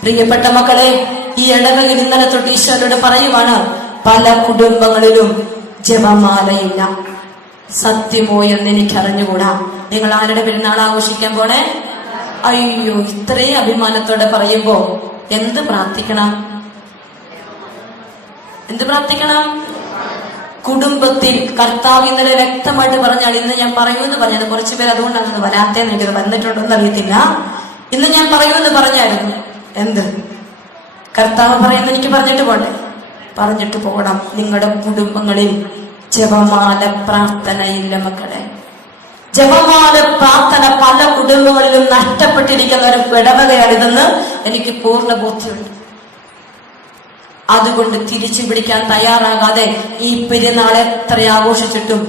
പ്രിയപ്പെട്ട മക്കളെ, ഈ ഇടവകയിൽ ഇന്നലെ തൊട്ട് ഈശോയോട് പറയുവാണ്, പല കുടുംബങ്ങളിലും ജപമാലയില്ല. സത്യമോ എന്ന് എനിക്ക് അറിഞ്ഞുകൂടാ. നിങ്ങൾ ആരുടെ പെരുന്നാൾ ആഘോഷിക്കാൻ പോണേ? അയ്യോ, ഇത്രയും അഭിമാനത്തോടെ പറയുമ്പോ എന്ത് പ്രാർത്ഥിക്കണം? എന്ത് പ്രാർത്ഥിക്കണം? കുടുംബത്തിൽ കർത്താവ് ഇന്നലെ വ്യക്തമായിട്ട് പറഞ്ഞാൽ, ഇന്ന് ഞാൻ പറയുമെന്ന് പറഞ്ഞത് കുറച്ചു പേര് അതുകൊണ്ടാണ് വരാത്തേന്ന് എനിക്ക് വന്നിട്ടുണ്ടോന്ന് അറിയത്തില്ല. ഇന്ന് ഞാൻ പറയുമെന്ന് പറഞ്ഞായിരുന്നു. എന്ത് കർത്താവ് പറയുന്ന എനിക്ക് പറഞ്ഞിട്ട് പോട്ടെ, പറഞ്ഞിട്ട് പോകണം. നിങ്ങളുടെ കുടുംബങ്ങളിൽ ജപമാല പ്രാർത്ഥനയില്ല മക്കളെ. ജപമാല പ്രാർത്ഥന പല കുടുംബങ്ങളിലും നഷ്ടപ്പെട്ടിരിക്കുന്ന ഒരു ഇടവകയാണിതെന്ന് എനിക്ക് പൂർണ്ണ ബോധ്യമുണ്ട്. അതുകൊണ്ട് തിരിച്ചു പിടിക്കാൻ തയ്യാറാകാതെ ഈ പെരുന്നാൾ എത്ര ആഘോഷിച്ചിട്ടും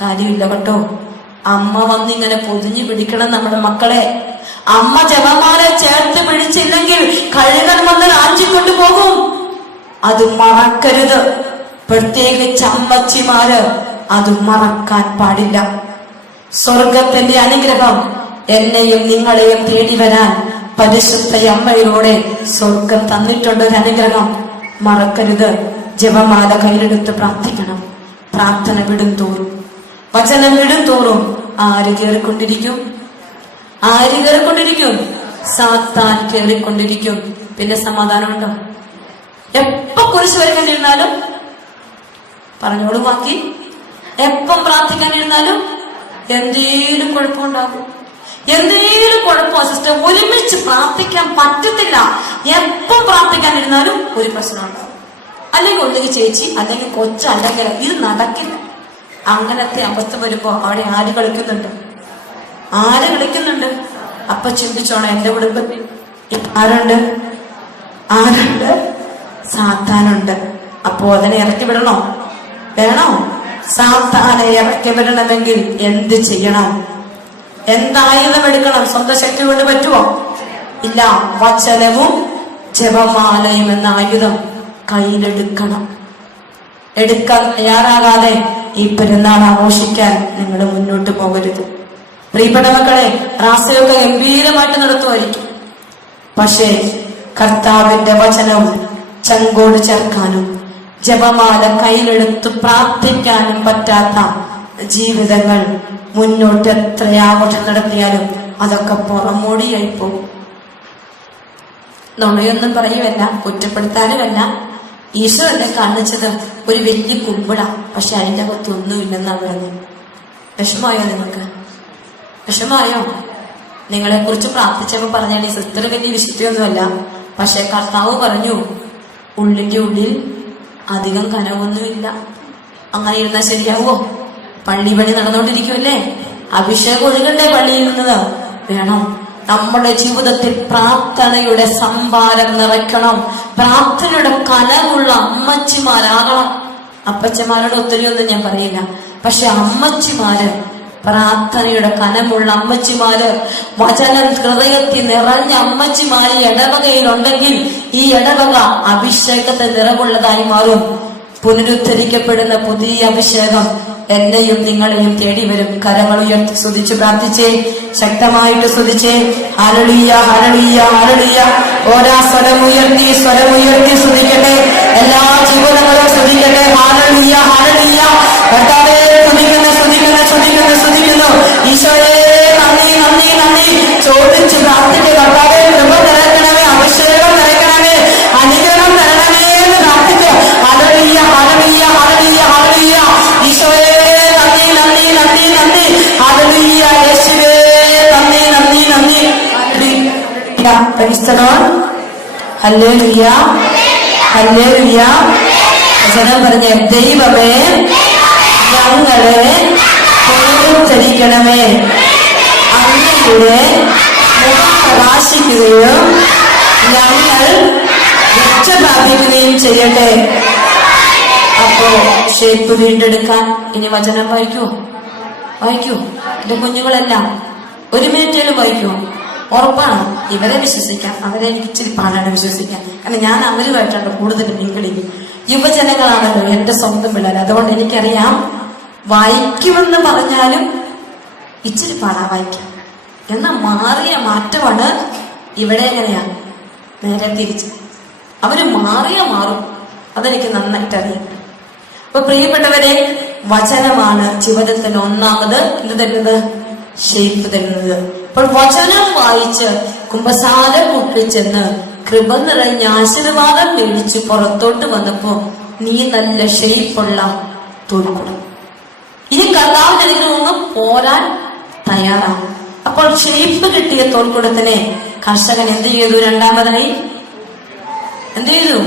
കാര്യമില്ല കേട്ടോ. അമ്മ വന്നിങ്ങനെ പൊതിഞ്ഞു പിടിക്കണം നമ്മുടെ മക്കളെ. അമ്മ ജപമാല ചേർത്ത് പിടിച്ചില്ലെങ്കിൽ കഴുകൻ വന്ന് ആഞ്ചിക്കൊണ്ടു പോകും. അത് മറക്കരുത്. പ്രത്യേകിച്ച് അമ്മച്ചിമാര് അത് മറക്കാൻ പാടില്ല. സ്വർഗത്തിന്റെ അനുഗ്രഹം എന്നെയും നിങ്ങളെയും തേടി വരാൻ പരിശുദ്ധ അമ്മയിലൂടെ സ്വർഗം തന്നിട്ടുണ്ട് ഒരു അനുഗ്രഹം. മറക്കരുത്. ജപമാല കയ്യിലെടുത്ത് പ്രാർത്ഥിക്കണം. പ്രാർത്ഥന വിടും തോറും, വചനം വിടും തോറും ആര് കയറിക്കൊണ്ടിരിക്കും? ആര് കയറിക്കൊണ്ടിരിക്കും? സാത്താൻ കയറിക്കൊണ്ടിരിക്കും. പിന്നെ സമാധാനമുണ്ടോ? എപ്പോ കുരിശ് വരേണ്ടിരുന്നാലും പറഞ്ഞോളൂ ബാക്കി. എപ്പം പ്രാർത്ഥിക്കാനിരുന്നാലും എന്തേലും കുഴപ്പമുണ്ടാകും. എന്തെങ്കിലും കുഴപ്പമോ സിസ്റ്റർ, ഒരുമിച്ച് പ്രാർത്ഥിക്കാൻ പറ്റത്തില്ല. എപ്പം പ്രാർത്ഥിക്കാനിരുന്നാലും ഒരു പ്രശ്നം ഉണ്ടാവും. അല്ലെങ്കിൽ ഒന്നുകിൽ ചേച്ചി, അല്ലെങ്കിൽ കൊച്ച, അല്ലെങ്കിൽ ഇത് നടക്കില്ല. അങ്ങനത്തെ അവസ്ഥ വരുമ്പോ അവിടെ ആര് കളിക്കുന്നുണ്ട്? ആര് കളിക്കുന്നുണ്ട്? അപ്പൊ ചിന്തിച്ചോണം, എന്റെ കുടുംബത്തിൽ ആരുണ്ട്? ആരുണ്ട്? സാത്താനുണ്ട്. അപ്പോ അതിനെ ഇറക്കി വിടണോ? വേണോ? സാത്താനെ ഇറക്കി വിടണമെങ്കിൽ എന്ത് ചെയ്യണം? എന്തായുധം എടുക്കണം? സ്വന്തം ശക്തി കൊണ്ട് പറ്റുമോ? ഇല്ല. വചനവും ജപമാലയും എന്ന ആയുധം കയ്യിലെടുക്കണം. എടുക്കാൻ തയ്യാറാകാതെ ഈ പെരുന്നാൾ ആഘോഷിക്കാൻ നിങ്ങൾ മുന്നോട്ട് പോകരുത്. പ്രിയപ്പെട്ട മക്കളെ, റാസയൊക്കെ ഗംഭീരമായിട്ട് നടത്തുമായിരിക്കും. പക്ഷേ കർത്താവിന്റെ വചനം ചങ്കോട് ചേർക്കാനും ജപമാല കയ്യിലെടുത്ത് പ്രാർത്ഥിക്കാനും പറ്റാത്ത ജീവിതങ്ങൾ മുന്നോട്ട് എത്ര ആഘോഷം നടത്തിയാലും അതൊക്കെ പുറമോടിയായി പോകും. നുണയൊന്നും പറയുമല്ല, കുറ്റപ്പെടുത്താനുമല്ല. ഈശോ എന്നെ കാണിച്ചത് ഒരു വലിയ കുമ്പിള, പക്ഷെ അതിന്റെ അകത്തൊന്നുമില്ലെന്നാ പറഞ്ഞത്. വിഷമായോ നിങ്ങൾക്ക്? വിഷമായോ? നിങ്ങളെ കുറിച്ച് പ്രാർത്ഥിച്ചപ്പോ പറഞ്ഞാൽ ഈ സിസ്റ്റർ വലിയ വിശുദ്ധിയൊന്നുമല്ല, പക്ഷെ കർത്താവ് പറഞ്ഞു ഉള്ളിന്റെ ഉള്ളിൽ അധികം കനവൊന്നുമില്ല. അങ്ങനെ ഇരുന്നാൽ ശരിയാവോ? പള്ളി പണി നടന്നുകൊണ്ടിരിക്കുമല്ലേ? അഭിഷേകം ഒഴുകണ്ടേ പള്ളിയിൽ നിന്നത്? വേണം. നമ്മുടെ ജീവിതത്തിൽ പ്രാർത്ഥനയുടെ സംഭാരം നിറയ്ക്കണം. പ്രാർത്ഥനയുടെ കനവുള്ള അമ്മച്ചിമാരാകണം. അപ്പച്ചമാരോട് ഒത്തിരി ഒന്നും ഞാൻ പറയില്ല, പക്ഷെ അമ്മച്ചിമാര്, പ്രാർത്ഥനയുടെ കനമുള്ള അമ്മച്ചിമാര്, വചനം ഹൃദയത്തിൽ നിറഞ്ഞ അമ്മച്ചിമാര് ഇടവകയിലുണ്ടെങ്കിൽ ഈ ഇടവക അഭിഷേകത്തെ നിറവുള്ളതായി മാറും. പുനരുദ്ധരിക്കപ്പെടുന്ന പുതിയ അഭിഷേകം എന്നെയും നിങ്ങളെയും തേടി വരും. കരങ്ങൾ ഉയർത്തി സ്തുതിച്ച് പ്രാർത്ഥിച്ചേ, ശക്തമായിട്ട് സ്തുതിച്ചേ. Hallelujah, hallelujah, hallelujah. ഓരോ സ്വരമുയർത്തി സ്തുതിക്കട്ടെ. എല്ലാ ജീവനങ്ങളും സ്തുതിക്കട്ടെ. ഹല്ലേലൂയ, ഹല്ലേലൂയ. കർത്താവേ, സ്തുതിക്കുന്നു. ഈശോയെ, നന്ദി, നന്ദി, നന്ദി. ചോദിച്ച് പ്രാർത്ഥിക്കുക. കർത്താവേ, കൃപ നിറയ്ക്കണമേ, അഭിഷേകം നിറയ്ക്കണമേ, അനുഗ്രഹം തരണമേ എന്ന് പ്രാർത്ഥിക്കുക. Hallelujah, hallelujah, hallelujah, hallelujah. ഈശോയെ, നന്ദി, നന്ദി, നന്ദി, നന്ദി. ഹല്ലേലൂയ, യേശുവേ, നന്ദി, നന്ദി, നന്ദി. Hallelujah, hallelujah. വചനം പറഞ്ഞ ദൈവമേ, ഞങ്ങളെ പുനരുദ്ധരിക്കണമേ, അങ്ങയുടെ മുഖം പ്രകാശിക്കുകയും ഞങ്ങൾ രക്ഷ പ്രാപിക്കുകയും ചെയ്യട്ടെ. അപ്പോ ഷേപ്പ് വീണ്ടെടുക്കാൻ ഇനി വചനം വായിക്കുവോ? എന്റെ കുഞ്ഞുങ്ങളെല്ലാം ഒരു മിനിറ്റേലും വായിക്കുവോ? ഉറപ്പാണ്. ഇവരെ വിശ്വസിക്കാം, അവരെ എനിക്ക് ഇച്ചിരി പാടാണ് വിശ്വസിക്കാൻ. കാരണം ഞാൻ അവരുമായിട്ടാണ് കൂടുതൽ മിങ്കിളിങ്. യുവജനങ്ങളാണല്ലോ എന്റെ സ്വന്തം പിള്ളേർ. അതുകൊണ്ട് എനിക്കറിയാം, വായിക്കുമെന്ന് പറഞ്ഞാലും ഇച്ചിരി പാടാ വായിക്കാം. എന്നാൽ മാറിയ മാറ്റമാണ്. ഇവിടെ എങ്ങനെയാ? നേരെ തിരിച്ച് അവര് മാറും. അതെനിക്ക് നന്നായിട്ടറിയാം. അപ്പൊ പ്രിയപ്പെട്ടവരെ, വചനമാണ് ജീവിതത്തിന് ഒന്നാമത് എന്ത് തരുന്നത്? ഷേപ്പ് തരുന്നത്. അപ്പോൾ വചനം വായിച്ച് കുമ്പസാര കൂട്ടിച്ചെന്ന് കൃപ നിറഞ്ഞ ആശീർവാദം മേടിച്ച് പുറത്തോട്ട് വന്നപ്പോ നീ നല്ല ഷേപ്പുള്ള തോൽക്കുടം. ഇനി കർത്താവിന്റെ അനുഗ്രഹം പോരാൻ തയ്യാറാണ്. അപ്പോൾ ഷേപ്പ് കിട്ടിയ തോൽക്കുടത്തിനെ കർഷകൻ എന്ത് ചെയ്തു? രണ്ടാമതായി എന്ത് ചെയ്തു?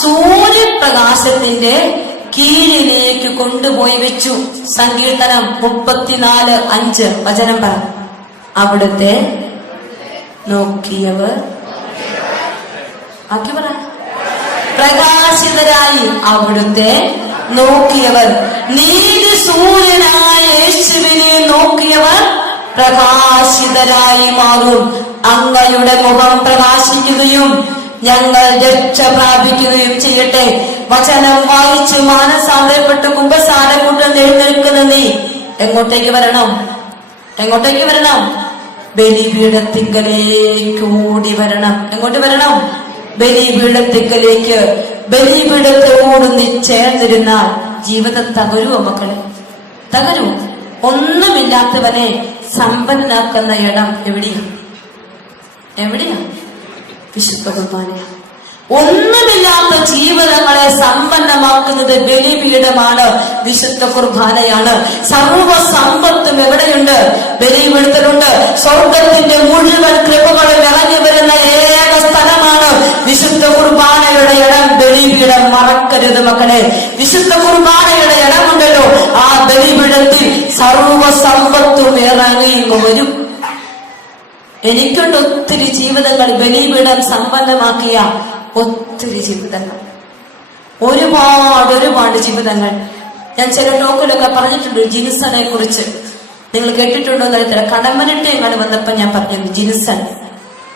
സൂര്യപ്രകാശത്തിന്റെ കീഴിലേക്ക് കൊണ്ടുപോയി വെച്ചു. സങ്കീർത്തനം 34:5 വചനം പറ. അവിടുത്തെ നോക്കിയവർ ആക്കി പറ. പ്രകാശിതരായി അവിടുത്തെ നോക്കിയവർ. നീതി സൂര്യനായ യേശുവിനെ നോക്കിയവർ പ്രകാശിതരായി മാറും. അങ്ങയുടെ മുഖം പ്രകാശിക്കുകയും ഞങ്ങൾ രക്ഷ പ്രാപിക്കുകയും ചെയ്യട്ടെ. വചനം വായിച്ച് മാനസാന്തരപ്പെട്ട് കുമ്പസാരക്കൂട്ടം എഴുന്നേൽക്കുന്ന നീ എങ്ങോട്ടേക്ക് വരണം? എങ്ങോട്ടേക്ക് വരണം? ബലിപീഠത്തിങ്കലേക്ക് ഓടി വരണം. എങ്ങോട്ട് വരണം? ബലിപീഠത്തിങ്കലേക്ക്. ബലിപീഠത്തോട് നീ ചേർന്നിരുന്നാൽ ജീവിതം തകരുവോ മക്കളെ? തകരും. ഒന്നുമില്ലാത്തവനെ സമ്പന്നനാക്കുന്ന ഇടം എവിടെയാ? എവിടെയാ? വിശുദ്ധ കുർബാനയാണ്. ഒന്നുമില്ലാത്ത ജീവിതങ്ങളെ സമ്പന്നമാക്കുന്നത് ബലിപീഠമാണ്, വിശുദ്ധ കുർബാനയാണ്. സർവ സമ്പത്തും എവിടെയുണ്ട്? ബലിപീഠത്തിലുണ്ട്. സ്വർഗത്തിന്റെ മുഴുവൻ കൃപകളും ഇറങ്ങി വരുന്ന ഏക സ്ഥലമാണ് വിശുദ്ധ കുർബാനയുടെ ഇടം, ബലിപീഠം. മറക്കരുത് മക്കളെ. വിശുദ്ധ കുർബാനയുടെ ഇടമുണ്ടല്ലോ, ആ ബലിപീഠത്തിൽ സർവ സമ്പത്തും ഇറങ്ങി വരും. എനിക്കുണ്ട് ഒത്തിരി ജീവിതങ്ങൾ ബലിപീഠം സമ്പന്നമാക്കിയ ഒത്തിരി ജീവിതങ്ങൾ, ഒരുപാട് ജീവിതങ്ങൾ. ഞാൻ ചില ടോക്കിലൊക്കെ പറഞ്ഞിട്ടുണ്ട് ജിൻസനെ കുറിച്ച്. നിങ്ങൾ കേട്ടിട്ടുണ്ടോ എന്നറിയത്തില്ല. കടമ്പനിട്ട് എങ്ങാണ് വന്നപ്പോ ഞാൻ പറഞ്ഞു, ജിൻസൺ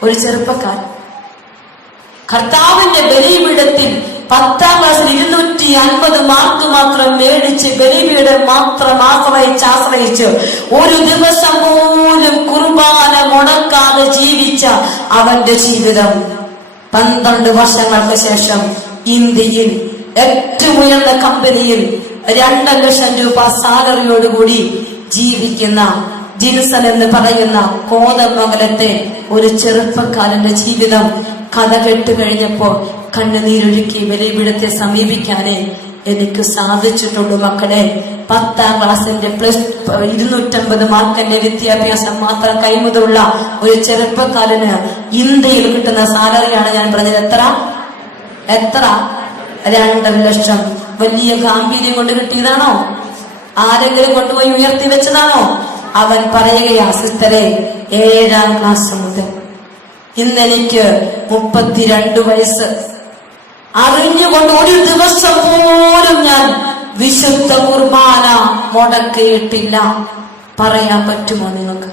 ഒരു ചെറുപ്പക്കാരൻ കർത്താവിന്റെ ബലിപീഠത്തിൽ 10ാം ക്ലാസ്സിൽ 250 മാർക്ക് മാത്രം മേടിച്ച് ബലിപീഠം മാത്രം ആശ്രയിച്ച് ഒരു ദിവസം പോലും കുർബാന മുടക്കാതെ ജീവിച്ച അവന്റെ ജീവിതം 12 വർഷങ്ങൾക്ക് ശേഷം ഇന്ത്യയിൽ ഏറ്റവും ഉയർന്ന കമ്പനിയിൽ 2 ലക്ഷം രൂപ സാലറിയോടുകൂടി ജീവിക്കുന്ന ജിൻസൺ എന്ന് പറയുന്ന കോതമംഗലത്തെ ഒരു ചെറുപ്പക്കാരന്റെ ജീവിതം കഥ കേട്ട് കഴിഞ്ഞപ്പോ കണ്ണുനീരൊഴുക്കി ബലിപീഠത്തെ സമീപിക്കാനേ എനിക്ക് സാധിച്ചിട്ടുള്ളൂ മക്കളെ. 10ാം ക്ലാസ്സിന്റെ 250 മാർക്കിന്റെ വിദ്യാഭ്യാസം മാത്രം കൈമുതലുള്ള ഒരു ചെറുപ്പക്കാരന് ഇന്ത്യയിൽ കിട്ടുന്ന സാലറിയാണ് ഞാൻ പറഞ്ഞത്. എത്ര? 2 ലക്ഷം. വലിയ ഗാംഭീര്യം കൊണ്ട് കിട്ടിയതാണോ? ആരെങ്കിലും കൊണ്ടുപോയി ഉയർത്തി വെച്ചതാണോ? അവൻ പറയുകയാ, സിസ്റ്ററെ, 7ാം ക്ലാസ് മുതൽ ഇന്നെനിക്ക് 32 വയസ്സ്. അറിഞ്ഞുകൊണ്ട് ഒരു ദിവസം പോലും ഞാൻ വിശുദ്ധ കുർബാന മുടക്കിയിട്ടില്ല. പറയാൻ പറ്റുമോ നിങ്ങൾക്ക്?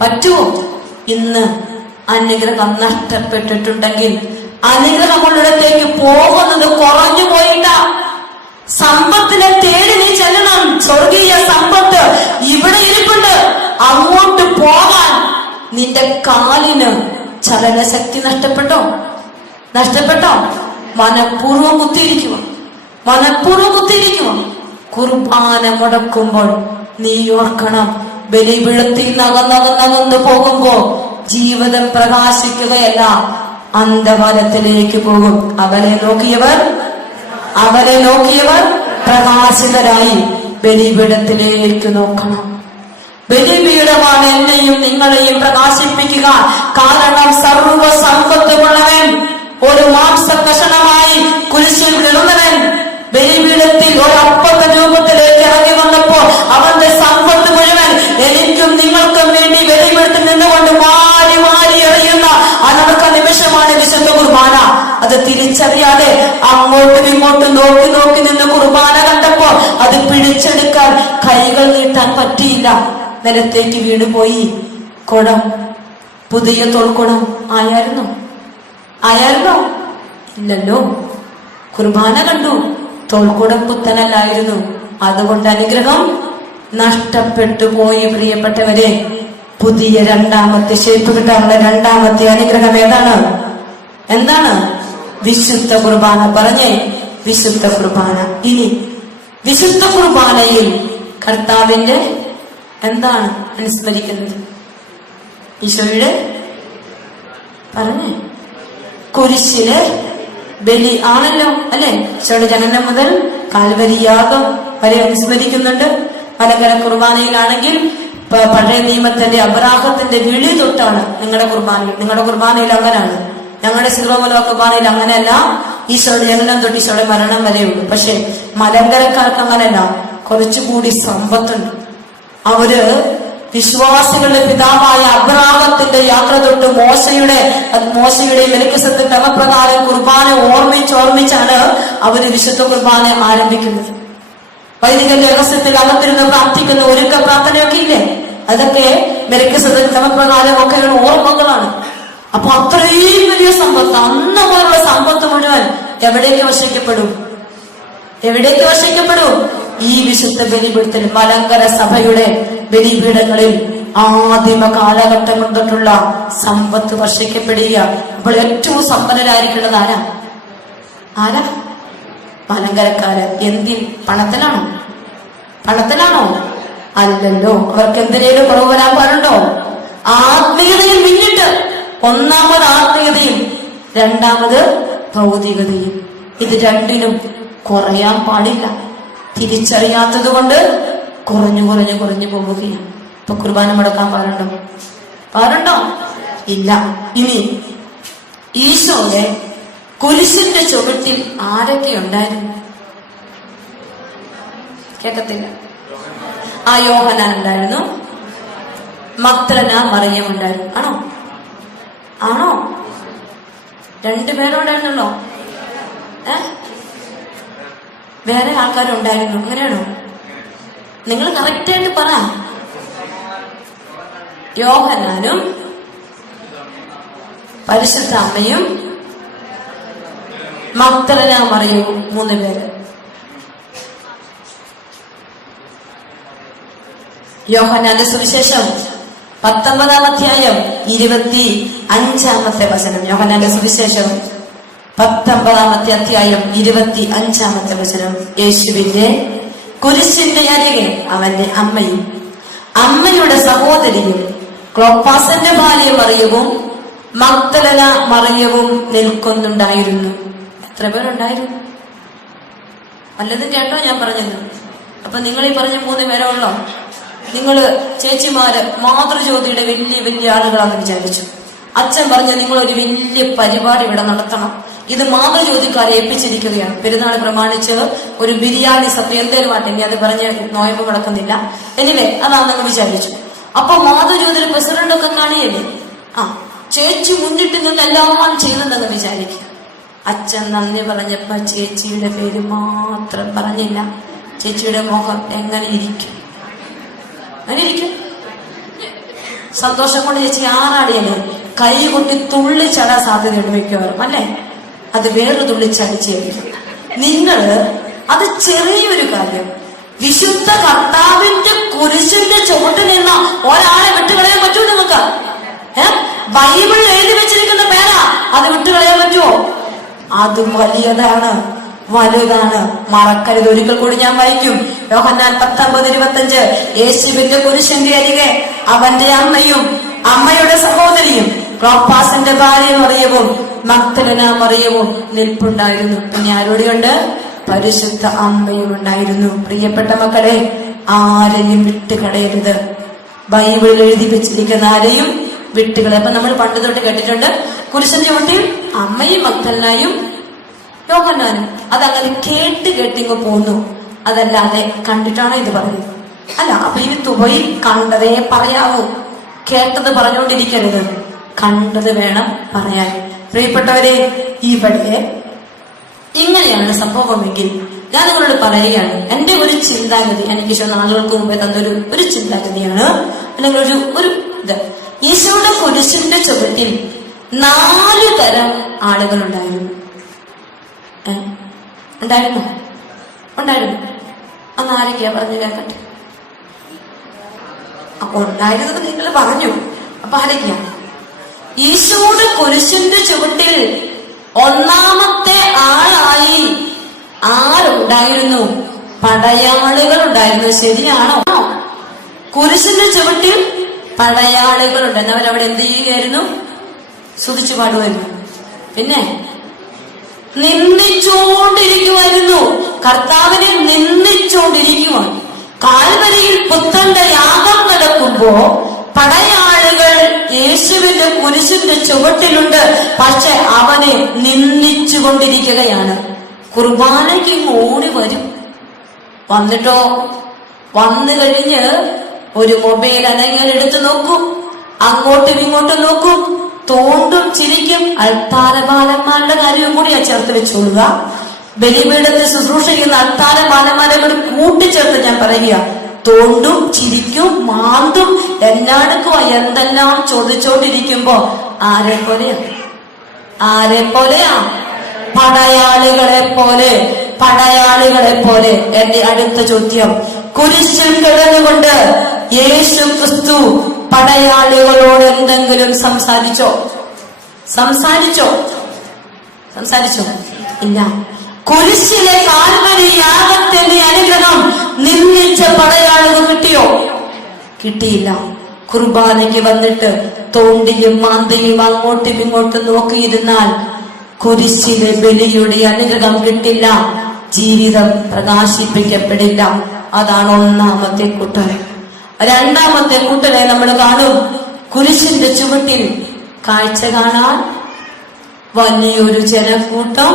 പറ്റുമോ? ഇന്ന് അനുഗ്രഹം നഷ്ടപ്പെട്ടിട്ടുണ്ടെങ്കിൽ അനുഗ്രഹമുള്ളിടത്തേക്ക് പോകുന്നത് കുറഞ്ഞു പോയിട്ട. സമ്പത്തിനെ തേടി നീ ചെല്ലണം. സ്വർഗീയ സമ്പത്ത് ഇവിടെ ഇരിപ്പുണ്ട്. അങ്ങോട്ട് പോകാൻ നിന്റെ കാലിന് ചലനശക്തി നഷ്ടപ്പെട്ടോ? മനഃപൂർവ്വം കുത്തിയിരിക്കുക. കുർബാന മുടക്കുമ്പോൾ നീ ഓർക്കണം, ബലിപീഠത്തിൽ നകന്നകന്നു പോകുമ്പോ ജീവിതം പ്രകാശിക്കുകയല്ല, അന്ധകാരത്തിലേക്ക് പോകും. അവരെ നോക്കിയവർ പ്രകാശിതരായി ബലിപീഠത്തിലേക്ക് നോക്കണം. ബലിപീഠമാണ് എന്നെയും നിങ്ങളെയും പ്രകാശിപ്പിക്കുക. കാരണം സർവ സമ്പത്തുമുള്ളവൻ ഒരു മാംസകഷണമായി കുരിശിൽ കിടന്നവൻ ബലിപീഠത്തിൽ ഒരു അപ്പത്തെ രൂപത്തിലേക്ക് ഇറങ്ങി വന്നപ്പോ അവന്റെ സമ്പത്ത് മുഴുവൻ എനിക്കും നിങ്ങൾക്കും വേണ്ടി ബലിപീഠത്തിൽ നിന്നുകൊണ്ട് വാരി എറിയുന്ന അനർക്ക നിമിഷമാണ് വിശുദ്ധ കുർബാന. അത് തിരിച്ചറിയാതെ അങ്ങോട്ടും ഇങ്ങോട്ടും നോക്കി നിന്ന് കുർബാന കണ്ടപ്പോ അത് പിടിച്ചെടുക്കാൻ കൈകൾ നീട്ടാൻ പറ്റിയില്ല. നിലത്തേക്ക് വീണുപോയി. കുടം പുതിയ തോൽക്കുടം ആയായിരുന്നോ? ഇല്ലല്ലോ. കുർബാന കണ്ടു, തോൽക്കുടം പുത്തനല്ലായിരുന്നു. അതുകൊണ്ട് അനുഗ്രഹം നഷ്ടപ്പെട്ടു പോയി. പ്രിയപ്പെട്ടവരെ, പുതിയ രണ്ടാമത്തെ ഷേപ്പ് കിട്ടാനുള്ള രണ്ടാമത്തെ അനുഗ്രഹം എന്താണ്? വിശുദ്ധ കുർബാന. പറഞ്ഞേ, വിശുദ്ധ കുർബാന. ഇനി വിശുദ്ധ കുർബാനയിൽ കർത്താവിന്റെ എന്താണ് അനുസ്മരിക്കുന്നത്? ഈശോയുടെ പറഞ്ഞേ കുരിശിലെ ബലി ആണല്ലോ, അല്ലെ? ഈശോയുടെ ജനനം മുതൽ കാൽവരി യാഗം വരെ അനുസ്മരിക്കുന്നുണ്ട്. മലങ്കര കുർബാനയിലാണെങ്കിൽ പഴയ നിയമത്തിന്റെ അബ്രാഹത്തിന്റെ വിളി തൊട്ടാണ് നിങ്ങളുടെ കുർബാനയിൽ അങ്ങനെയാണ്. ഞങ്ങളുടെ സിൽവമലോ കുർബാനയിൽ അങ്ങനെയല്ല. ഈശോയുടെ ജനനം തൊട്ട് ഈശോയുടെ മരണം വരെയുള്ളൂ. പക്ഷെ മലങ്കരക്കാർക്ക് അങ്ങനെയല്ല, കുറച്ചുകൂടി സമ്പത്തുണ്ട്. അവര് വിശ്വാസികളുടെ പിതാവായ അബ്രാഹത്തിന്റെ യാത്ര തൊട്ട് മോശയുടെ മെലിക്കിസെദെക്കിന്റെ ക്രമപ്രകാരം കുർബാന ഓർമ്മിച്ചാണ് അവര് വിശുദ്ധ കുർബാന ആരംഭിക്കുന്നത്. വൈദിക രഹസ്യത്തിൽ അകത്തിരുന്ന് പ്രാർത്ഥിക്കുന്ന ഒരുക്ക പ്രാർത്ഥനയൊക്കെ ഇല്ലേ? അതൊക്കെ മെലിക്കിസെദെക്കിന്റെ ക്രമപ്രകാരം ഒക്കെയുള്ള ഓർമ്മകളാണ്. അപ്പൊ അത്രയും വലിയ സമ്പത്ത്, അന്ന് പോലുള്ള സമ്പത്ത് മുഴുവൻ എവിടേക്ക് വർഷിക്കപ്പെടും? ഈ വിശുദ്ധ ബലിപീഠത്തിൽ, മലങ്കര സഭയുടെ ബലിപീഠങ്ങളിൽ ആദിമ കാലഘട്ടം കൊണ്ടിട്ടുള്ള സമ്പത്ത് വർഷിക്കപ്പെടുക. അപ്പോൾ ഏറ്റവും സമ്പന്നരായിരിക്കുന്നത് ആരാ? മലങ്കരക്കാര്. എന്തിൽ? പണത്തിലാണോ? അല്ലല്ലോ. അവർക്ക് എന്തിനേലും കുറവ് വരാൻ പാടുണ്ടോ? ആത്മീയതയിൽ മിന്നിട്ട്. ഒന്നാമത് ആത്മീയതയും, രണ്ടാമത് ഭൗതികതയും. ഇത് രണ്ടിനും കുറയാൻ പാടില്ല. തിരിച്ചറിയാത്തത് കൊണ്ട് കുറഞ്ഞു പോവുകയാണ്. ഇപ്പൊ കുർബാന മുടക്കാൻ പാടുണ്ടോ? ഇല്ല. ഇനി ഈശോയുടെ കുരിശിന്റെ ചുവട്ടിൽ ആരൊക്കെ ഉണ്ടായിരുന്നു? കേൾക്കത്തില്ല. ആ യോഹന്നാൻ ഉണ്ടായിരുന്നു, മഗ്ദലന മറിയം ഉണ്ടായിരുന്നു. ആണോ? രണ്ടുപേരും ഉണ്ടായിരുന്നല്ലോ. വേറെ ആൾക്കാരുണ്ടായിരുന്നു. അങ്ങനെയാണോ? നിങ്ങൾ കറക്റ്റായിട്ട് പറ. യോഹന്നാനും പരിശുദ്ധ അമ്മയും മഗ്ദലന മറിയവും 3 പേര്. യോഹന്നാന്റെ സുവിശേഷം 19-ാം അധ്യായം 25-ാമത്തെ വചനം. യോഹന്നാന്റെ സുവിശേഷം 19-ാമത്തെ അധ്യായം 25-ാമത്തെ വചനം. യേശുവിന്റെ കുരിശിന്റെ അരികെ അവന്റെ അമ്മയും അമ്മയുടെ സഹോദരിയും ക്ലോപ്പാസന്റെ ഭാര്യ മറിയവും മഗ്ദലന മറിയവും നിൽക്കുന്നുണ്ടായിരുന്നു. എത്ര പേരുണ്ടായിരുന്നു? വല്ലതും കേട്ടോ ഞാൻ പറഞ്ഞത്? അപ്പൊ നിങ്ങൾ ഈ പറഞ്ഞ 3 പേരേ ഉള്ളോ? നിങ്ങള് ചേച്ചിമാര് മാതൃജ്യോതിയുടെ വലിയ ആളുകളാണെന്ന് വിചാരിച്ചു. അച്ഛൻ പറഞ്ഞ നിങ്ങളൊരു വലിയ പരിപാടി ഇവിടെ നടത്തണം. ഇത് മാതൃജ്യോതിക്കാരെ ഏൽപ്പിച്ചിരിക്കുകയാണ്. പെരുന്നാൾ പ്രമാണിച്ച് ഒരു ബിരിയാണി സത്യം എന്തേലും ആട്ടെങ്കിൽ അത് പറഞ്ഞ് നോയമ്പ് കിടക്കുന്നില്ല. എനിവേ അതാണെന്ന് വിചാരിച്ചു. അപ്പൊ മാതൃജ്യോതിയുടെ പ്രസിഡന്റൊക്കെ കാണിയല്ലേ? ചേച്ചി മുന്നിട്ട് നിന്ന് എല്ലാം ചെയ്യുന്നുണ്ടെന്ന് വിചാരിക്കുക. അച്ഛൻ നന്ദി പറഞ്ഞപ്പോ ചേച്ചിയുടെ പേര് മാത്രം പറഞ്ഞില്ല. ചേച്ചിയുടെ മുഖം എങ്ങനെ ഇരിക്കും? സന്തോഷം കൊണ്ട് ചേച്ചി ആറാടിയല്ലേ? കൈ കൊട്ടി തുള്ളിച്ചടാൻ സാധ്യതയുണ്ട് മിക്കവാറും, അല്ലേ? അത് വേറൊരു തുള്ളിച്ചടിച്ചായിരിക്കും. നിങ്ങള് അത് ചെറിയൊരു കാര്യം, വിശുദ്ധ കർത്താവിന്റെ കുരിശിന്റെ ചുവട്ടിൽ നിന്ന ഒരാളെ വിട്ടുകളയാൻ പറ്റുമോ നിങ്ങൾക്ക്? ബൈബിളിൽ എഴുതി വെച്ചിരിക്കുന്ന പേരാ, അത് വിട്ടുകളയാൻ പറ്റുമോ? അത് വലുതാണ്, മറക്കരുത്. ഒരിക്കൽ കൂടി ഞാൻ വായിക്കും. യോഹന്നാൻ 19:25. യേശുവിന്റെ കുരിശിന്റെ അരികെ അവന്റെ അമ്മയും അമ്മയുടെ സഹോദരിയും ക്ലോപ്പാസിന്റെ ഭാര്യ മറിയവും മഗ്ദലന മറിയവും നിൽപ്പുണ്ടായിരുന്നു. പിന്നെ ആരോടെയുണ്ട്? പരിശുദ്ധ അമ്മയും ഉണ്ടായിരുന്നു. പ്രിയപ്പെട്ട മക്കളെ, ആരെയും വിട്ടുകളയരുത്. ബൈബിളിൽ എഴുതി വെച്ചിരിക്കുന്ന ആരെയും വിട്ടുകളെ. അപ്പൊ നമ്മൾ പണ്ട് തൊട്ട് കേട്ടിട്ടുണ്ട്, കുരിശിന്റെ ചുവട്ടിൽ അമ്മയും മഗ്ദലനയും യോഹന്നാനും. അതങ്ങനെ കേട്ടിങ്ങ് പോന്നു. അതല്ലാതെ കണ്ടിട്ടാണോ ഇത് പറയുന്നത്? അല്ല. അപ്പൊ ഇനി പോയി കണ്ടതേ പറയാവൂ. കേട്ടത് പറഞ്ഞുകൊണ്ടിരിക്കരുത്, കണ്ടത് വേണം പറയാൻ. പ്രിയപ്പെട്ടവരെ, ഇവിടെ ഇങ്ങനെയാണ് സംഭവമെങ്കിൽ ഞാൻ നിങ്ങളോട് പറയുകയാണ്. എന്റെ ഒരു ചിന്താഗതി, എനിക്ക് ഈശോ നാളുകൾക്ക് മുമ്പേ തന്നൊരു ചിന്താഗതിയാണ്, അല്ലെങ്കിൽ ഒരു ഇത്. ഈശോയുടെ കുരിശിന്റെ ചുവട്ടിൽ 4 തരം ആളുകൾ ഉണ്ടായിരുന്നു. ഉണ്ടായിരുന്നു. അന്ന് ആരൊക്കെയാ പറഞ്ഞു കേൾക്കട്ടെ? ഉണ്ടായിരുന്നത് നിങ്ങൾ പറഞ്ഞു. അപ്പൊ ആരൊക്കെയാ? ഈശോയുടെ കുരിശിന്റെ ചുവട്ടിൽ ഒന്നാമത്തെ ആളായി ആരുണ്ടായിരുന്നു? പടയാളികൾ ഉണ്ടായിരുന്നു. ശരിയാണോ? കുരിശിന്റെ ചുവട്ടിൽ പടയാളികളുണ്ടായിരുന്നു. അവരവിടെ എന്ത് ചെയ്യുകയായിരുന്നു? സ്തുതിച്ചു പാടുമായിരുന്നു. പിന്നെ നിന്ദിച്ചുകൊണ്ടിരിക്കുമായിരുന്നു. കർത്താവിനെ നിന്ദിച്ചുകൊണ്ടിരിക്കുവാൻ. കാൽവരിയിൽ പുത്രന്റെ യാഗം നടക്കുമ്പോ പടയാളികൾ യേശുവിന്റെ കുരിശിന്റെ ചുവട്ടിലുണ്ട്. പക്ഷെ അവനെ നിന്ദിച്ചുകൊണ്ടിരിക്കുകയാണ്. കുർബാനയ്ക്ക് ഓടി വരും. വന്നിട്ടോ വന്നു കഴിഞ്ഞ് ഒരു മൊബൈൽ അനങ്ങനെ എടുത്ത് നോക്കും, അങ്ങോട്ടും ഇങ്ങോട്ടും നോക്കും, തോണ്ടും ചിരിക്കും. അൾത്താരബാലന്മാരുടെ കാര്യവും കൂടിയാ ചേർത്ത് വെച്ചോളുക. ബലിപീഠത്തിൽ ശുശ്രൂഷ ചെയ്യുന്ന അൾത്താരബാലന്മാരെ കൂടി കൂട്ടിച്ചേർത്ത് ഞാൻ പറയുക. തോണ്ടും ചിരിക്കും മാന്തും എല്ലാവർക്കും എന്തെല്ലാം ചോദിച്ചോണ്ടിരിക്കുമ്പോ ആരെ പോലെയാ? പടയാളികളെ പോലെ. എന്റെ അടുത്ത ചോദ്യം, കുരിശിൽ കിടന്നുകൊണ്ട് യേശു ക്രിസ്തു പടയാളികളോട് എന്തെങ്കിലും സംസാരിച്ചോ? ഇല്ല. കുരിശിലെ കാൽവരി യാഗത്തിന്റെ അനുഗ്രഹം നിന്ദിച്ച പടയാളികൾ കിട്ടിയോ? കിട്ടിയില്ല. കുർബാനയ്ക്ക് വന്നിട്ട് തോണ്ടിയും മാന്തിയും അങ്ങോട്ടും ഇങ്ങോട്ടും നോക്കിയിരുന്നാൽ കുരിശിലെ ബലിയുടെ അനുഗ്രഹം കിട്ടില്ല. ജീവിതം പ്രകാശിപ്പിക്കപ്പെടില്ല. അതാണ് ഒന്നാമത്തെ കൂട്ടരെ. രണ്ടാമത്തെ കൂട്ടരെ നമ്മൾ കാണും. കുരിശിന്റെ ചുവട്ടിൽ കാഴ്ച കാണാൻ വലിയൊരു ജനക്കൂട്ടം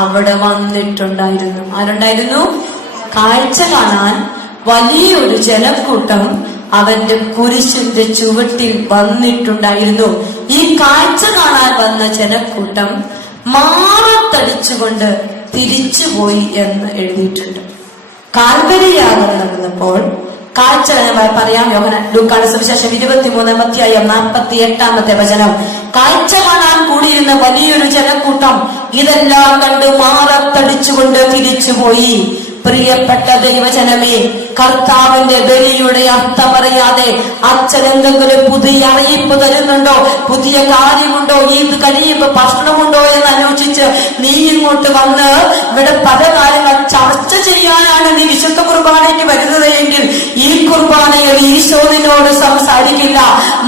അവിടെ വന്നിട്ടുണ്ടായിരുന്നു. ആരുണ്ടായിരുന്നു? കാഴ്ച കാണാൻ വലിയൊരു ജനക്കൂട്ടം അവന്റെ കുരിശിന്റെ ചുവട്ടിൽ വന്നിട്ടുണ്ടായിരുന്നു. ഈ കാഴ്ച കാണാൻ വന്ന ജനക്കൂട്ടം മാറത്തടിച്ചുകൊണ്ട് തിരിച്ചുപോയി എന്ന് എഴുതിയിട്ടുണ്ട്. കാൽവരി യാഗം നടന്നപ്പോൾ കാഴ്ച പറയാം. ലൂക്കായുടെ സുവിശേഷം 23-ാം അധ്യായം 48-ാമത്തെ വചനം. കാഴ്ച കാണാൻ കൂടിയിരുന്ന വലിയൊരു ജനക്കൂട്ടം ഇതെല്ലാം കണ്ട് മാറത്തടിച്ചുകൊണ്ട് തിരിച്ചുപോയി. പ്രിയപ്പെട്ട ദൈവജനമേ, കർത്താവിന്റെ ബലിയുടെ അർത്ഥം അറിയാതെ അച്ഛൻ എന്തെങ്കിലും പുതിയ അറിയിപ്പ് തരുന്നുണ്ടോ, പുതിയ കാര്യമുണ്ടോ, ഇത് കഴിയുമ്പോ ഭക്ഷണമുണ്ടോ എന്ന് ആലോചിച്ച് നീ ഇങ്ങോട്ട് വന്ന് ഇവിടെ പല കാര്യങ്ങൾ ചർച്ച ചെയ്യാനാണ് നീ വിശുദ്ധ കുർബാനയ്ക്ക് വരുന്നത് എങ്കിൽ ഈ കുർബാനയിൽ ഈശോ നിന്നോട് സംസാരിക്കില്ല.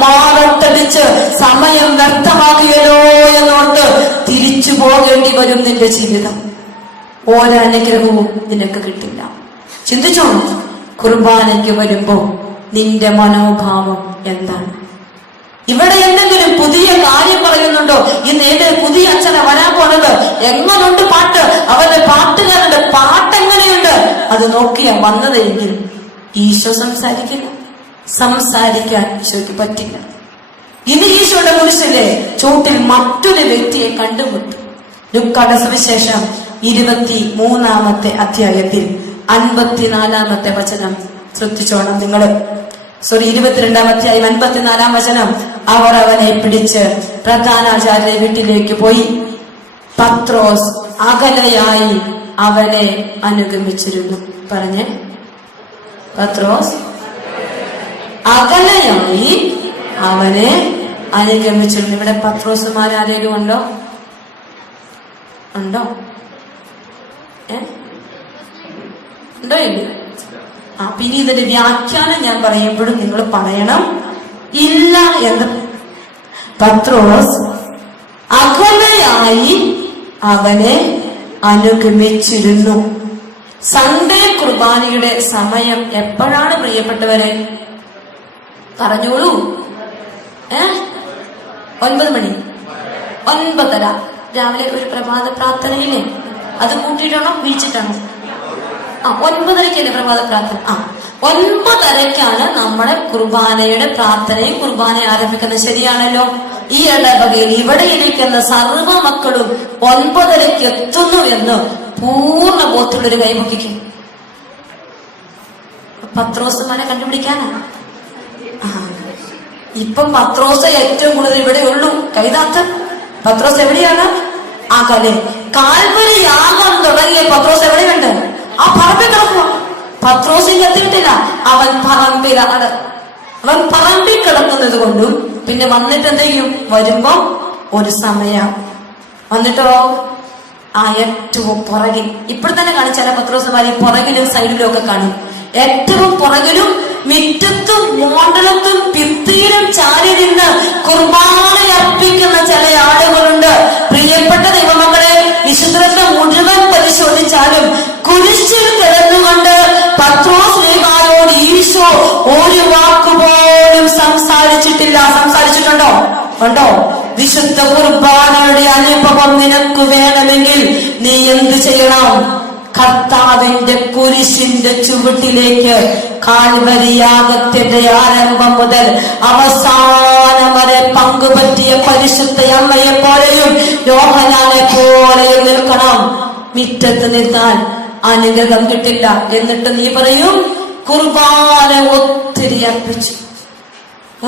മാറത്തടിച്ച് സമയം വ്യർത്ഥമാക്കിയല്ലോ എന്നോർത്ത് തിരിച്ചു പോകേണ്ടി വരും നിന്റെ ജീവിതം. ഒരനുഗ്രഹവും നിനക്ക് കിട്ടില്ല. ചിന്തിച്ചോളൂ, കുർബാനയ്ക്ക് വരുമ്പോ നിന്റെ മനോഭാവം എന്താണ്? ഇവിടെ എന്തെങ്കിലും പുതിയ കാര്യം പറയുന്നുണ്ടോ? ഇന്ന് ഏതൊരു പുതിയ അച്ഛനെ വരാൻ പോണത്? എങ്ങനുണ്ട് പാട്ട്? അവന്റെ പാട്ടുകാരുടെ പാട്ടെങ്ങനെയുണ്ട്? അത് നോക്കിയാ വന്നതെങ്കിൽ ഈശോ സംസാരിക്കില്ല. സംസാരിക്കാൻ ഈശോയ്ക്ക് പറ്റില്ല. ഇത് ഈശോയുടെ കുരിശിലെ ചൂട്ടിൽ മറ്റൊരു വ്യക്തിയെ കണ്ടുമുട്ടും. ലൂക്കായുടെ സുവിശേഷം 23-ാമത്തെ അധ്യായത്തിൽ 54-ാമത്തെ വചനം ശ്രദ്ധിച്ചോണം നിങ്ങൾ. 22-ാം അധ്യായം 54-ാം വചനം. അവർ അവനെ പിടിച്ച് പ്രധാനാചാര്യ വീട്ടിലേക്ക് പോയി. പത്രോസ് അകലെയായി അവനെ അനുഗമിച്ചിരുന്നു. പറഞ്ഞേ, പത്രോസ് അകലെയായി അവനെ അനുഗമിച്ചിരുന്നു. ഇവിടെ പത്രോസുമാരാരേലും ഉണ്ടോ? ഉണ്ടോ ഇല്ല? പിന്നെ ഇതിന്റെ വ്യാഖ്യാനം ഞാൻ പറയുമ്പോഴും നിങ്ങൾ പറയണം ഇല്ല എന്ന്. പത്രോസ് അകലെയായി അവനെ അനുഗമിച്ചിരുന്നു. സൺഡേ കുർബാനയുടെ സമയം എപ്പോഴാണ് പ്രിയപ്പെട്ടവരെ? പറഞ്ഞോളൂ. 9 മണി, 9:30 രാവിലെ ഒരു പ്രഭാത പ്രാർത്ഥനയില്ലേ? അത് കൂട്ടിയിട്ടാണോ വിളിച്ചിട്ടാണോ? 9:30 പ്രഭാത പ്രാർത്ഥന. 9:30 നമ്മുടെ കുർബാനയുടെ പ്രാർത്ഥനയും കുർബാനയും ആരംഭിക്കുന്നത്. ശരിയാണല്ലോ? ഈ ഇടവകയിൽ ഇവിടെ ഇരിക്കുന്ന സർവ്വ മക്കളും 9:30 എത്തുന്നു എന്ന് പൂർണ്ണ ബോധമുള്ളൊരു കൈമുക്കിക്കും. പത്രോസുമാരെ കണ്ടുപിടിക്കാനാ. ഇപ്പം പത്രോസ് ഏറ്റവും കൂടുതൽ ഇവിടെ ഉള്ളൂ. കൈതാത്ത പത്രോസ് എവിടെയാണ്? അകലെ. കാൽവരി യാഗം തുടങ്ങിയ പത്രോസ് എവിടെയുണ്ട്? ആ പറമ്പിൽ കിടക്കുക. പത്രോസിൽ എത്തിയിട്ടില്ല. അവൻ പറമ്പിലാണ്. അവൻ പറമ്പിൽ കിടക്കുന്നത് കൊണ്ടും പിന്നെ വന്നിട്ട് എന്ത് ചെയ്യും? വരുമ്പോ ഒരു സമയം വന്നിട്ടോ ആ ഏറ്റവും പുറകിൽ ഇപ്പോൾ തന്നെ കാണിച്ചാല പത്രോസുമാരി പുറകിലും സൈഡിലും ഒക്കെ കാണും. ഏറ്റവും പുറകിലും മുറ്റത്തും മോണ്ടലത്തും ഭിത്തിയിലും ചാരി നിന്ന് കുർബാന അർപ്പിക്കുന്ന ചില ആളുകളുണ്ട്. പ്രിയപ്പെട്ട ദൈവമക്കളെ, വിശുദ്ധ മുഴുവൻ പരിശോധിച്ചാലും കുരിശിൽ കിടന്നുകൊണ്ട് പത്രോസ് ശ്ലീഹായോട് ഈശോ ഒരു വാക്കുപോലും സംസാരിച്ചിട്ടില്ല. സംസാരിച്ചിട്ടുണ്ടോ? ഉണ്ടോ? വിശുദ്ധ കുർബാനയുടെ അനുഭവം നിനക്ക് വേണമെങ്കിൽ നീ എന്ത് ചെയ്യണം? കർത്താവിന്റെ കുരിശിന്റെ ചുവട്ടിലേക്ക് കാൽവരിയാഗത്തിന്റെ ആരംഭം മുതൽ അവസാനം വരെ പങ്കുപറ്റിയ പരിശുദ്ധ അമ്മയെ പോലെയും യോഹന്നാനെ പോലെയും നിൽക്കണം. മിറ്റത്ത് നിന്നാൽ അനുഗ്രഹം കിട്ടില്ല. എന്നിട്ട് നീ പറയും കുർബാന ഒത്തിരി അർപ്പിച്ചു.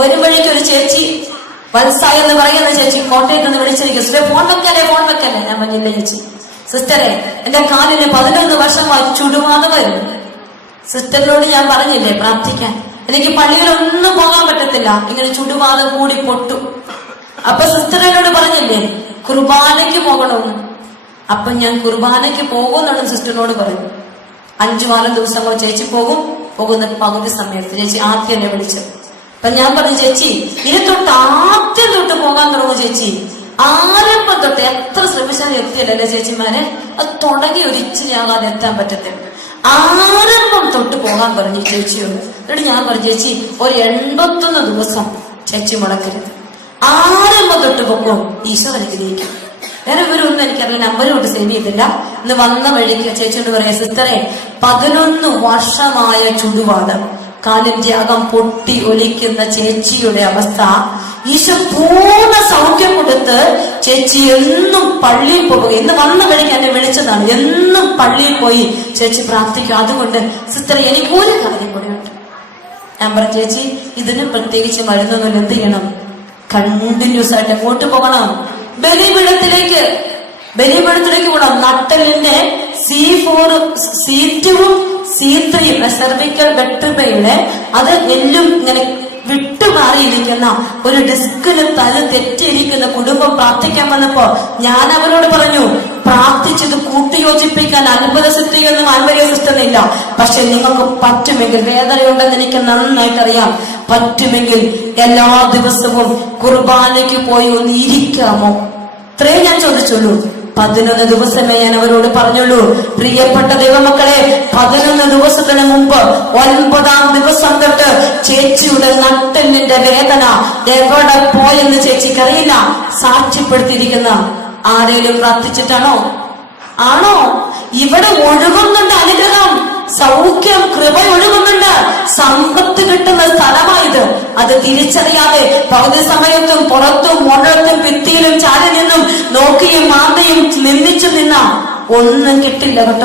വരും വഴിക്ക് ഒരു ചേച്ചി, വത്സ എന്ന് പറയുന്ന ചേച്ചി കോട്ടയത്ത് നിന്ന് വിളിച്ചിരിക്കും. സിസ്റ്റർ ഫോൺ വെക്കല്ലേ, ഫോൺ വെക്കല്ലേ. ഞാൻ പറഞ്ഞില്ല ചേച്ചി, സിസ്റ്ററെ എന്റെ കാലിന് 11 വർഷമായി ചുടുവാതെ വരും. സിസ്റ്ററിനോട് ഞാൻ പറഞ്ഞില്ലേ പ്രാർത്ഥിക്കാൻ, എനിക്ക് പള്ളിയിലൊന്നും പോകാൻ പറ്റത്തില്ല, ഇങ്ങനെ ചുടുവാതെ കൂടി പൊട്ടും. അപ്പൊ സിസ്റ്ററിനോട് പറഞ്ഞില്ലേ കുർബാനയ്ക്ക് പോകണമെന്ന്. അപ്പൊ ഞാൻ കുർബാനയ്ക്ക് പോകുമെന്നാണ് സിസ്റ്ററിനോട് പറഞ്ഞു. 5-6 ദിവസം ചേച്ചി പോകുന്ന പകുതി സമയത്ത് ചേച്ചി ആദ്യം എന്നെ വിളിച്ചത്. അപ്പൊ ഞാൻ പറഞ്ഞു ചേച്ചി ഇനി തൊട്ട് ആദ്യം തൊട്ട് പോകാൻ തുടങ്ങും ചേച്ചി. ആരംഭം തൊട്ട് എത്ര ശ്രമിച്ചാലും എത്തിയല്ലേ ചേച്ചിമാരെ, അത് തുടങ്ങി ഒരു ഇച്ചിരി ആകാതെ എത്താൻ പറ്റത്തില്ല. ആരംഭം തൊട്ട് പോകാൻ പറഞ്ഞു ചേച്ചിയോട്. എന്നിട്ട് ഞാൻ പറഞ്ഞു ചേച്ചി ഒരു 81 ദിവസം ചേച്ചി മുടക്കരുത്, ആരംഭം തൊട്ട് പോകും, ഈശോ അനുഗ്രഹിക്കും. വേറെ ഇവരൊന്നും എനിക്കറിയാം, നമ്പരും കൊണ്ട് സേവ് ചെയ്തില്ല. ഇന്ന് വന്ന വഴിക്ക് ചേച്ചിയോട് പറയാം, സിസ്റ്ററെ 11 വർഷമായ ചുടുവാദം, കാലിന്റെ അകം പൊട്ടി ഒലിക്കുന്ന ചേച്ചിയുടെ അവസ്ഥ, ഈശോ പൂർണ്ണ സൗഖ്യം കൊടുത്ത് ചേച്ചി എന്നും പള്ളിയിൽ പോകുക. ഇന്ന് വന്ന വഴിക്ക് എന്നെ വിളിച്ചതാണ്, എന്നും പള്ളിയിൽ പോയി ചേച്ചി പ്രാർത്ഥിക്കും. അതുകൊണ്ട് സിസ്റ്റർ എനിക്ക് ഒരു കാര്യം കൂടെ ഉണ്ട്. ഞാൻ പറഞ്ഞു ചേച്ചി ഇതിന് പ്രത്യേകിച്ച് മരുന്നൊന്നും എന്ത് ചെയ്യണം, കണ്ടിന്യൂസ് ആയിട്ട് എങ്ങോട്ട് പോകണം? ബലിപീഠത്തിലേക്ക് പോകണം. നട്ടലിന്റെ C4 C2 C3 സെർവിക്കൽ വെട്രിബയുടെ അത് എല്ലും ഇങ്ങനെ വിട്ടുമാറിയിരിക്കുന്ന ഒരു ഡിസ്കിന് തല തെറ്റിയിരിക്കുന്ന കുടുംബം പ്രാർത്ഥിക്കാൻ വന്നപ്പോ ഞാൻ അവരോട് പറഞ്ഞു, പ്രാർത്ഥിച്ചത് കൂട്ടിയോജിപ്പിക്കാൻ അത്ഭുത സിദ്ധിയൊന്നും ആത്മീയ സിസ്റ്റമില്ല. പക്ഷെ നിങ്ങൾക്ക് പറ്റുമെങ്കിൽ, വേദനയുണ്ടെന്ന് എനിക്ക് നന്നായിട്ടറിയാം, പറ്റുമെങ്കിൽ എല്ലാ ദിവസവും കുർബാനയ്ക്ക് പോയി ഒന്ന് ഇരിക്കാമോ? ഇത്രയും ഞാൻ ചോദിച്ചുള്ളൂ. 11 ദിവസമേ ഞാൻ അവരോട് പറഞ്ഞുള്ളൂ. പ്രിയപ്പെട്ട ദൈവമക്കളെ, 11 ദിവസത്തിന് മുമ്പ് 9-ാം ദിവസം തൊട്ട് ചേച്ചിയുടെ നട്ടെല്ലിന്റെ വേദന എവിടെ പോയെന്ന് ചേച്ചിക്കറിയില്ല. സാക്ഷ്യപ്പെടുത്തിയിരിക്കുന്ന ആരെങ്കിലും പ്രാർത്ഥിച്ചിട്ടാണോ? ആണോ? ഇവിടെ ഒഴുകുന്നുണ്ട് അനുഗ്രഹം, സൗഖ്യം, കൃപ ഒഴുകുന്നുണ്ട്, സമ്പത്ത് കിട്ടുന്ന സ്ഥലമായത്. അത് തിരിച്ചറിയാതെ പകുതി സമയത്തും പുറത്തും മോണ്ടത്തും ഭിത്തിയിലും ചാരി നിന്നും നോക്കിയും മാന്തയും നിന്ദിച്ചു നിന്ന ഒന്നും കിട്ടില്ല കേട്ടോ.